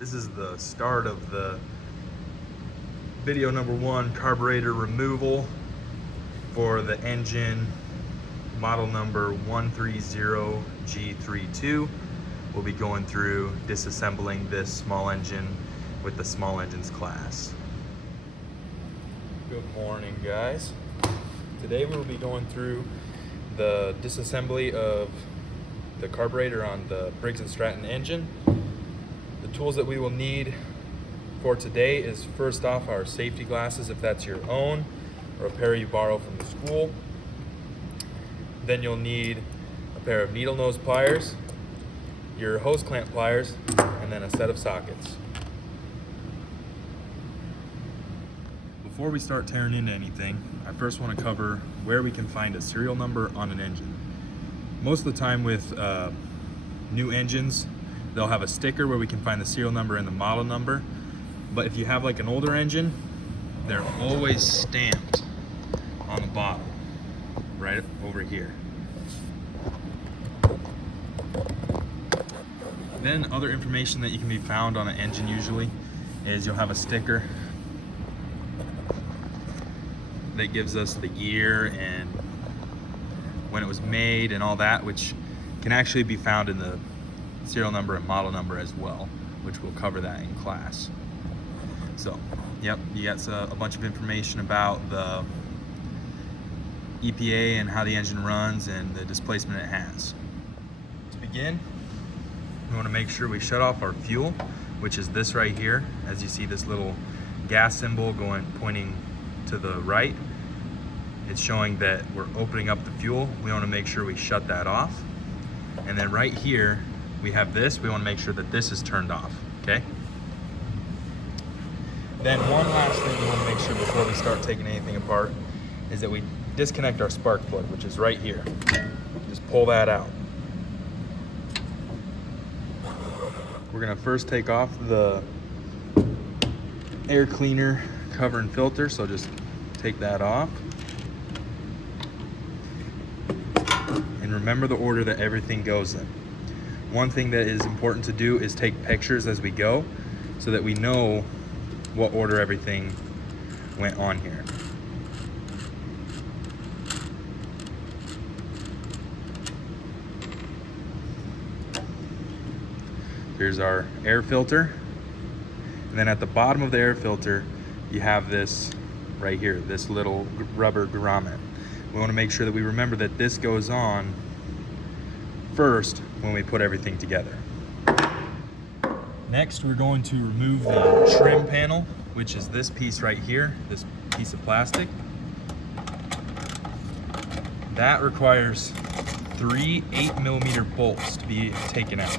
This is the start of the video number 1 carburetor removal for the engine model number 130G32. We'll be going through disassembling this small engine with the small engines class. Good morning, guys. Today we'll be going through the disassembly of the carburetor on the Briggs & Stratton engine. The tools that we will need for today is first off our safety glasses, if that's your own or a pair you borrow from the school. Then you'll need a pair of needle nose pliers, your hose clamp pliers, and then a set of sockets. Before we start tearing into anything, I first want to cover where we can find a serial number on an engine. Most of the time with new engines, they'll have a sticker where we can find the serial number and the model number. But if you have like an older engine, they're always stamped on the bottom, right over here. Then other information that you can be found on an engine usually is you'll have a sticker that gives us the year and when it was made and all that, which can actually be found in the serial number and model number as well, which we'll cover that in class. So, yep, you got a bunch of information about the EPA and how the engine runs and the displacement it has. To begin, we want to make sure we shut off our fuel, which is this right here. As you see this little gas symbol pointing to the right, it's showing that we're opening up the fuel. We want to make sure we shut that off. And then right here, we have this. We want to make sure that this is turned off, okay? Then one last thing we want to make sure before we start taking anything apart is that we disconnect our spark plug, which is right here. Just pull that out. We're gonna first take off the air cleaner cover and filter, so just take that off. And remember the order that everything goes in. One thing that is important to do is take pictures as we go so that we know what order everything went on here. Here's our air filter. And then at the bottom of the air filter, you have this right here, this little rubber grommet. We want to make sure that we remember that this goes on first when we put everything together. Next, we're going to remove the trim panel, which is this piece right here, this piece of plastic. That requires 3 8mm bolts to be taken out.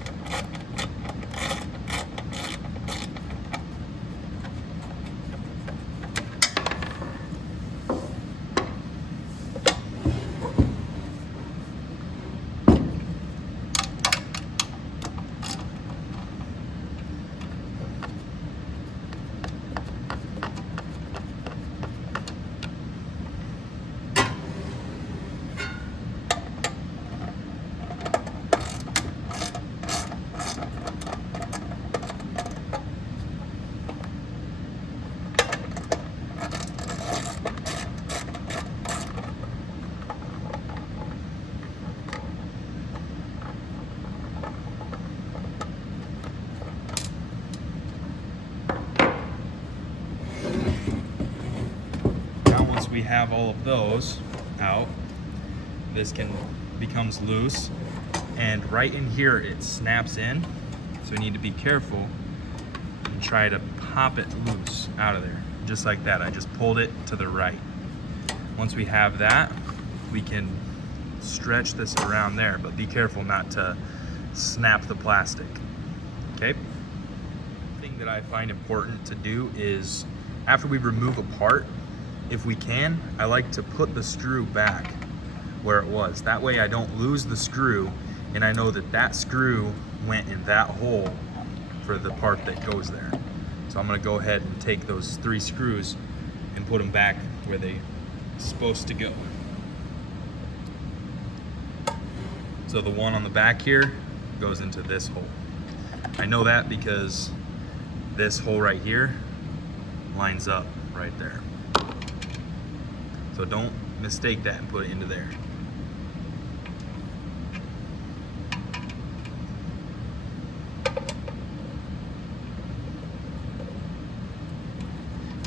We have all of those out, this becomes loose, and right in here it snaps in, so we need to be careful and try to pop it loose out of there, just like that. I just pulled it to the right. Once we have that, we can stretch this around there, but be careful not to snap the plastic, okay? The thing that I find important to do is after we remove a part, if we can, I like to put the screw back where it was. That way I don't lose the screw, and I know that that screw went in that hole for the part that goes there. So I'm gonna go ahead and take those 3 screws and put them back where they're supposed to go. So the one on the back here goes into this hole. I know that because this hole right here lines up right there. So don't mistake that and put it into there.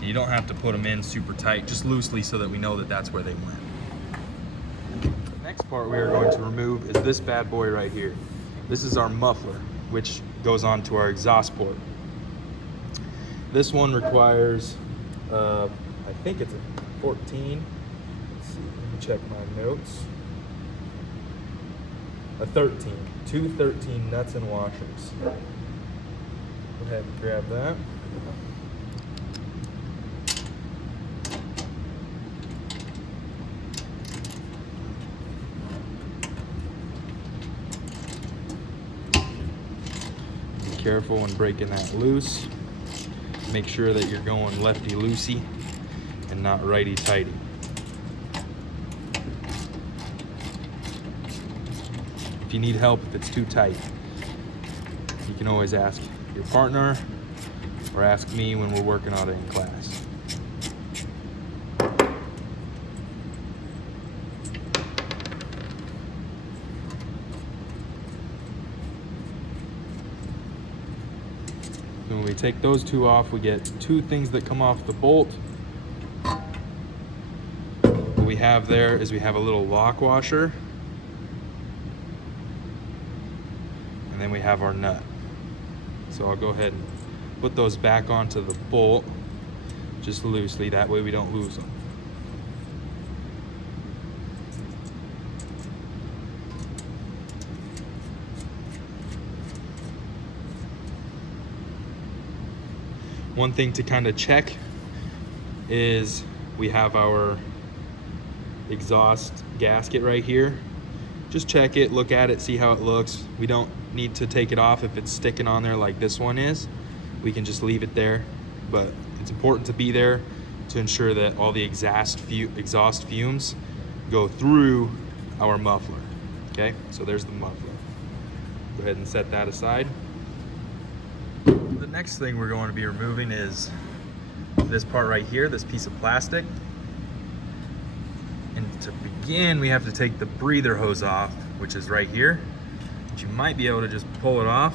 You don't have to put them in super tight, just loosely so that we know that that's where they went. The next part we are going to remove is this bad boy right here. This is our muffler, which goes on to our exhaust port. This one requires, I think it's a 14. Let's see, let me check my notes. A 13, two 13 nuts and washers. Go ahead and grab that. Careful when breaking that loose. Make sure that you're going lefty-loosey and not righty-tighty. If you need help, if it's too tight, you can always ask your partner or ask me when we're working on it in class. When we take those two off, we get two things that come off the bolt. What we have there is we have a little lock washer, and then we have our nut. So I'll go ahead and put those back onto the bolt just loosely, that way we don't lose them. One thing to kind of check is we have our exhaust gasket right here. Just check it, look at it, see how it looks. We don't need to take it off if it's sticking on there like this one is. We can just leave it there, but it's important to be there to ensure that all the exhaust fumes go through our muffler. Okay, so there's the muffler. Go ahead and set that aside. The next thing we're going to be removing is this part right here, this piece of plastic. And to begin, we have to take the breather hose off, which is right here. But you might be able to just pull it off.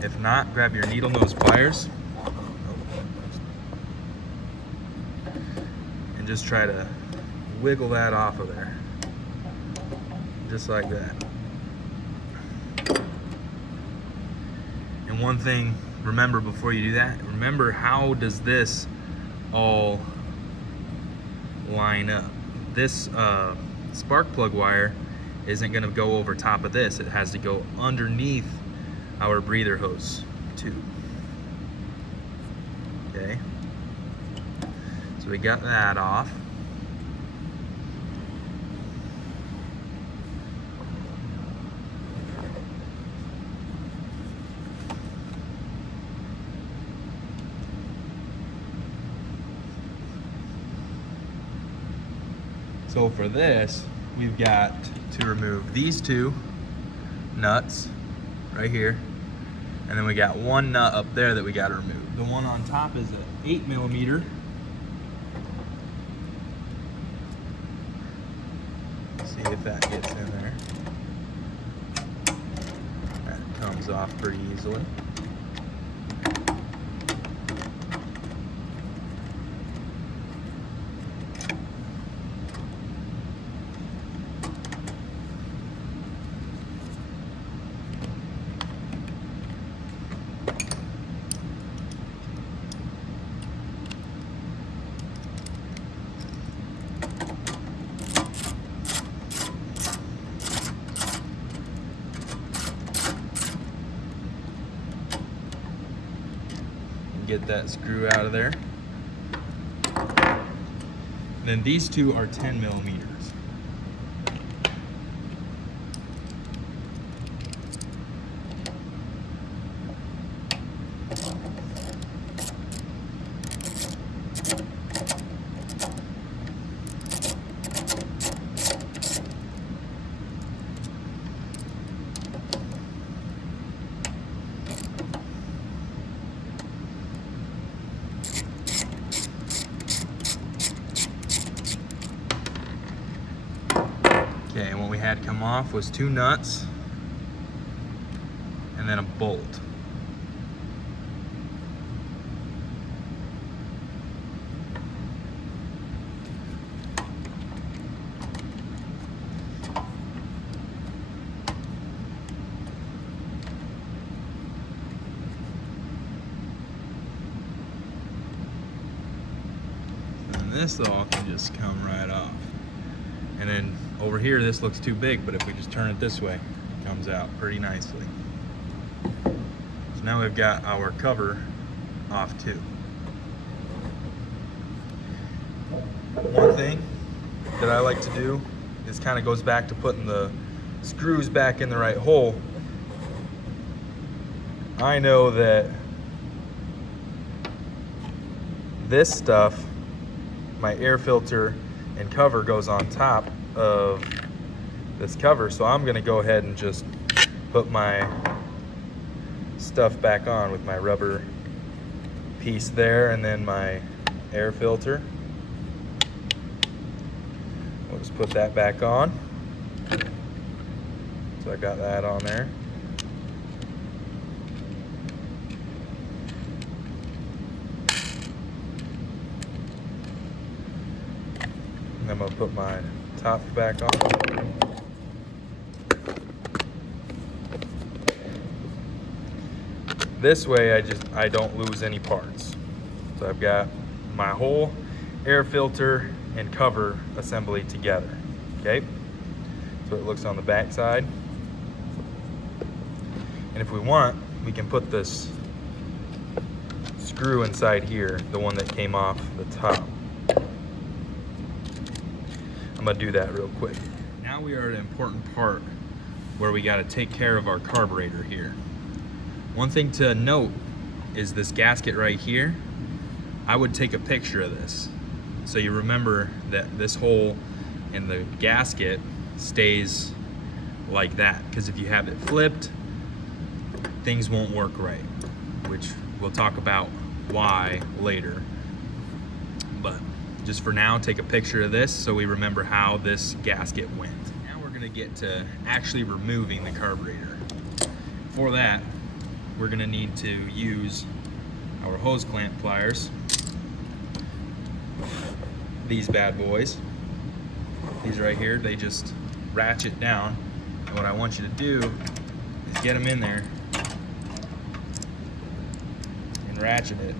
If not, grab your needle nose pliers and just try to wiggle that off of there, just like that. And one thing, remember before you do that, remember how does this all line up? This spark plug wire isn't going to go over top of this. It has to go underneath our breather hose tube. Okay, so we got that off. So for this, we've got to remove these two nuts right here, and then we got one nut up there that we got to remove. The one on top is an 8mm. See if that gets in there. That comes off pretty easily. Get that screw out of there. Then these two are 10mm. come off was 2 nuts and then a bolt. And this all can just come right off. And then over here, this looks too big, but if we just turn it this way, it comes out pretty nicely. So now we've got our cover off too. One thing that I like to do, this kind of goes back to putting the screws back in the right hole. I know that this stuff, my air filter and cover, goes on top of this cover, so I'm gonna go ahead and just put my stuff back on with my rubber piece there, and then my air filter. We'll just put that back on. So I got that on there. And I'm gonna put my top back on. This way I don't lose any parts. So I've got my whole air filter and cover assembly together. Okay? So it looks on the back side. And if we want, we can put this screw inside here, the one that came off the top. I'm gonna do that real quick. Now we are at an important part where we gotta take care of our carburetor here. One thing to note is this gasket right here. I would take a picture of this so you remember that this hole in the gasket stays like that, because if you have it flipped, things won't work right, which we'll talk about why later. But just for now, take a picture of this so we remember how this gasket went. Now we're gonna get to actually removing the carburetor. For that, we're gonna need to use our hose clamp pliers. These bad boys. These right here, they just ratchet down. And what I want you to do is get them in there and ratchet it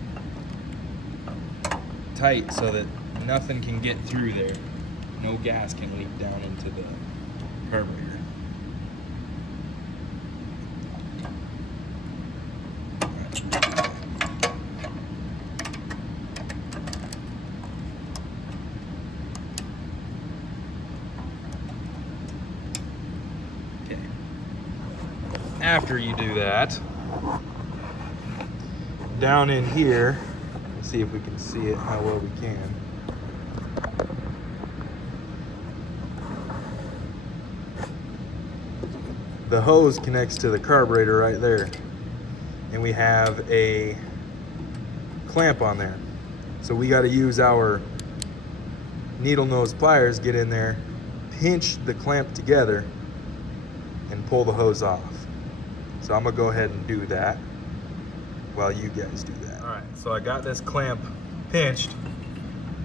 tight so that nothing can get through there. No gas can leak down into the carburetor. After you do that, down in here, let's see if we can see it how well we can. The hose connects to the carburetor right there, and we have a clamp on there. So we got to use our needle nose pliers, get in there, pinch the clamp together, and pull the hose off. So I'm gonna go ahead and do that while you guys do that. All right, so I got this clamp pinched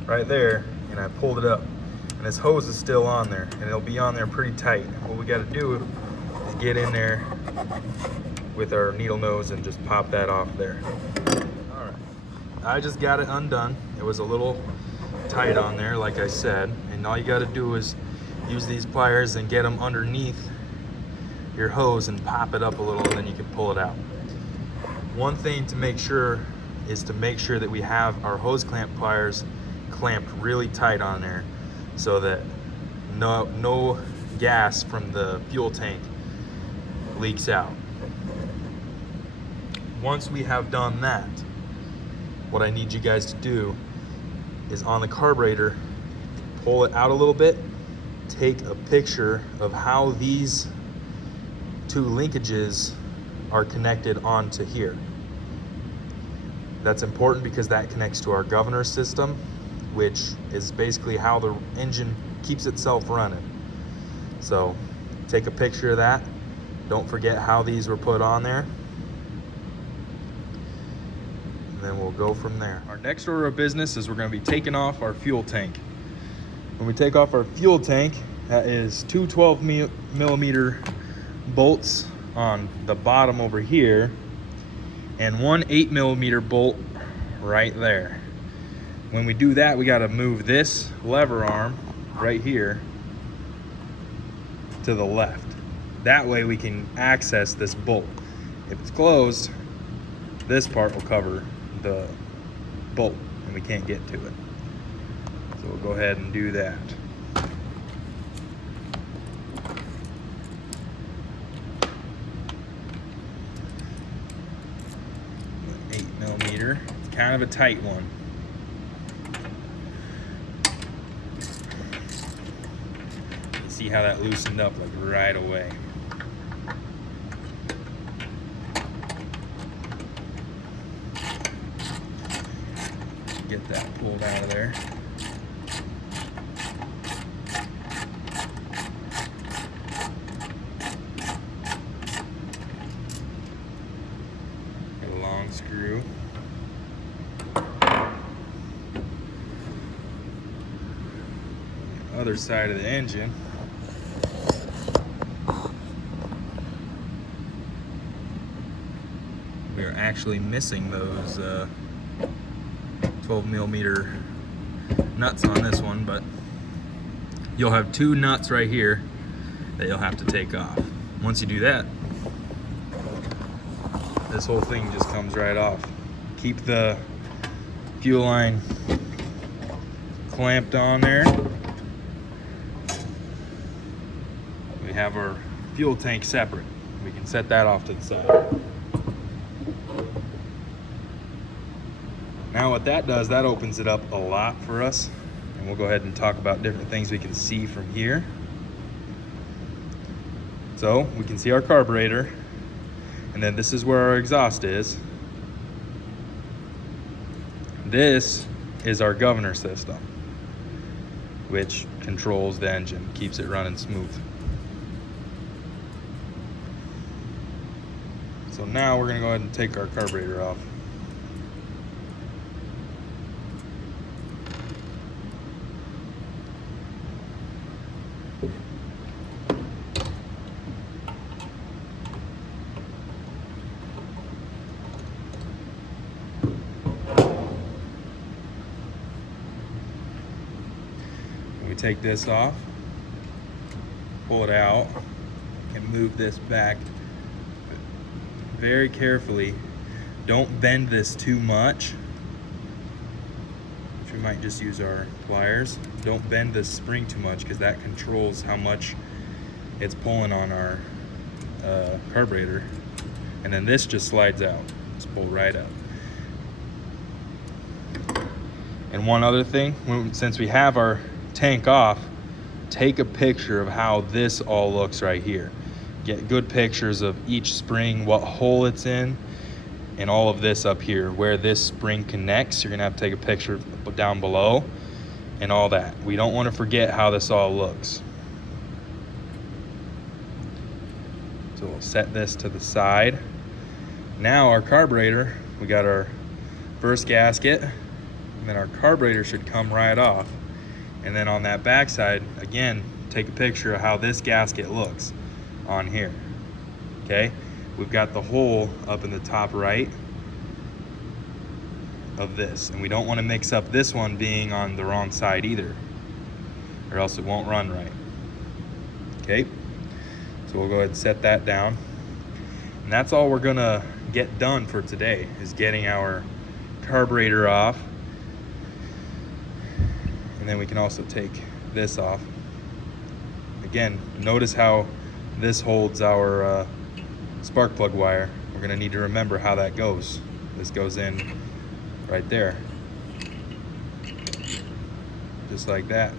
right there, and I pulled it up, and this hose is still on there, and it'll be on there pretty tight. What we gotta do is get in there with our needle nose and just pop that off there. All right, I just got it undone. It was a little tight on there, like I said, and all you gotta do is use these pliers and get them underneath your hose and pop it up a little, and then you can pull it out. One thing to make sure is to make sure that we have our hose clamp pliers clamped really tight on there so that no gas from the fuel tank leaks out. Once we have done that, what I need you guys to do is on the carburetor, pull it out a little bit, take a picture of how these two linkages are connected onto here. That's important because that connects to our governor system, which is basically how the engine keeps itself running. So take a picture of that. Don't forget how these were put on there. And then we'll go from there. Our next order of business is we're going to be taking off our fuel tank. When we take off our fuel tank, that is two 12mm bolts on the bottom over here and one 8mm bolt right there. When we do that, we got to move this lever arm right here to the left. That way we can access this bolt. If it's closed, this part will cover the bolt and we can't get to it. So we'll go ahead and do that. 8mm. It's kind of a tight one. You see how that loosened up like right away. Get that pulled out of there. Get a long screw. Other side of the engine. We are actually missing those 12mm nuts on this one, but you'll have two nuts right here that you'll have to take off. Once you do that, this whole thing just comes right off. Keep the fuel line clamped on there. We have our fuel tank separate. We can set that off to the side. Now what that does, that opens it up a lot for us. And we'll go ahead and talk about different things we can see from here. So we can see our carburetor, and then this is where our exhaust is. This is our governor system, which controls the engine, keeps it running smooth. So now we're gonna go ahead and take our carburetor off. We take this off, pull it out, and move this back very carefully. Don't bend this too much. We might just use our pliers. Don't bend this spring too much because that controls how much it's pulling on our carburetor. And then this just slides out. Just pull right up. And one other thing, since we have our tank off, take a picture of how this all looks right here. Get good pictures of each spring, what hole it's in, and all of this up here where this spring connects. You're gonna have to take a picture down below and all that. We don't want to forget how this all looks. So we'll set this to the side. Now our carburetor, we got our first gasket, and then our carburetor should come right off. And then on that back side, again, take a picture of how this gasket looks on here. Okay, we've got the hole up in the top right of this, and we don't want to mix up this one being on the wrong side either, or else it won't run right. Okay, so we'll go ahead and set that down, and that's all we're gonna get done for today, is getting our carburetor off. And then we can also take this off. Again, notice how this holds our spark plug wire. We're gonna need to remember how that goes. This goes in right there. Just like that.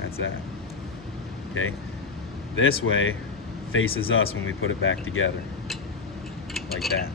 That's that. Okay? This way faces us when we put it back together. Like that.